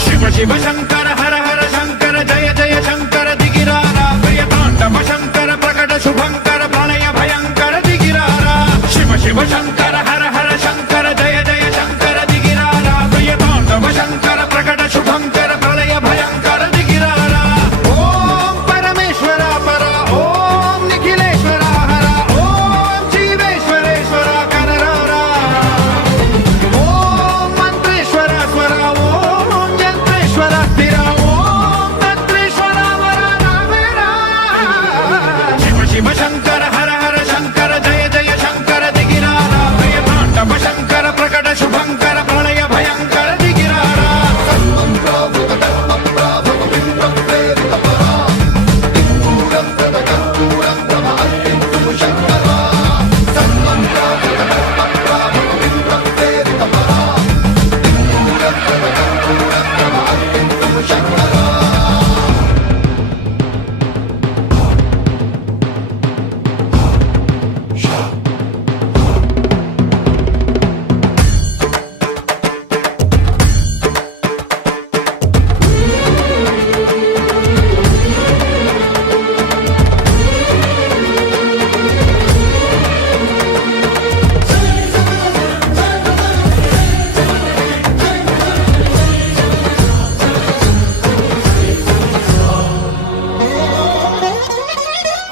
శివ శివ శంకర హర హర శంకర జయ జయ శంకర దిగిరారా ప్రియతాండవ శంకర ప్రకట శుభంకర ప్రళయ భయంకర దిగిరారా శివ శివ శంకర హర హర శంకర జయ జయ శంకర దిగిరారా ప్రియతాండవ శంకర ప్రకట శుభంకర ప్రళయ భయంకర దిగిరారా ఓం పరమేశ్వర పర ఓం నిఖిలేశ్వర హర ఓం జీవేశ్వరేశ్వర కరరారా ఓం మంత్రేశ్వర స్వర ఓం యంత్రేశ్వర స్థిర ఓం తంత్రేశ్వర వర నావేరా శివ శివ శంకర హర హర శంకర జయ జయ శంకర దిగిరారా ప్రియతాండవ శంకర ప్రకట శుభంకర ప్రళయ భయంకర దిగిరారా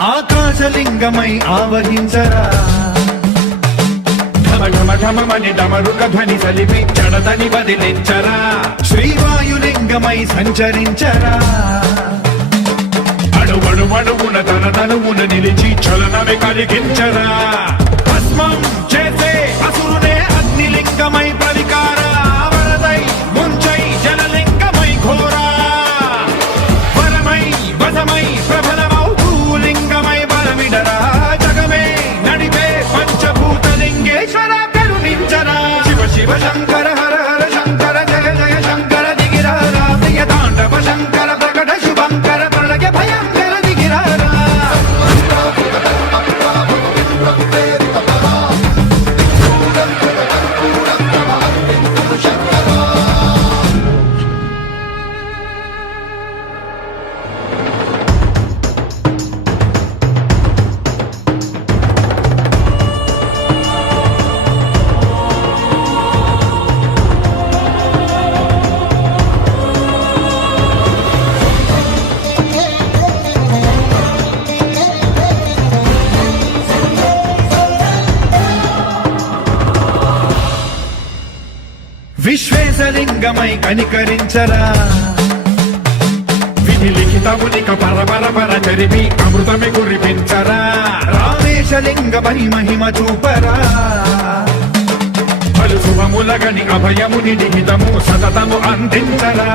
ఆకాశలింగమై ఆవహించరా ఢమ ఢమ ఢమమని డమరుక ధ్వని సలిపి చడతని వదిలించరా శ్రీవాయులింగమై సంచరించరా అణువణువున తన తనువున నిలిచి చలనమే కలిగించరా భస్మం చేసే అసురునే అగ్నిలింగమై ప్రవికారా వరదై ముంచై జలలింగమై ఘోరా వరమై వశమై ప్రబలమౌ భూలింగమై బలమిడరా జగమే నడిపే పంచభూత లింగేశ్వర కరుణించరా శివ శివ శంకర హర హర శంకర జయ జయ శంకర దిగిరారా ప్రియతాండవ శంకర ప్రకట శుభంకర ప్రళయ భయంకర దిగిరారా విశ్వేశలింగమై కనికరించరా విధి లిఖితమునిక పరపర పర చరిపి అమృతమి కురిపించరా రామేశలింగమై మహిమ చూపరా పలు శుభములగని అభయముని నిహితము సతతము అందించరా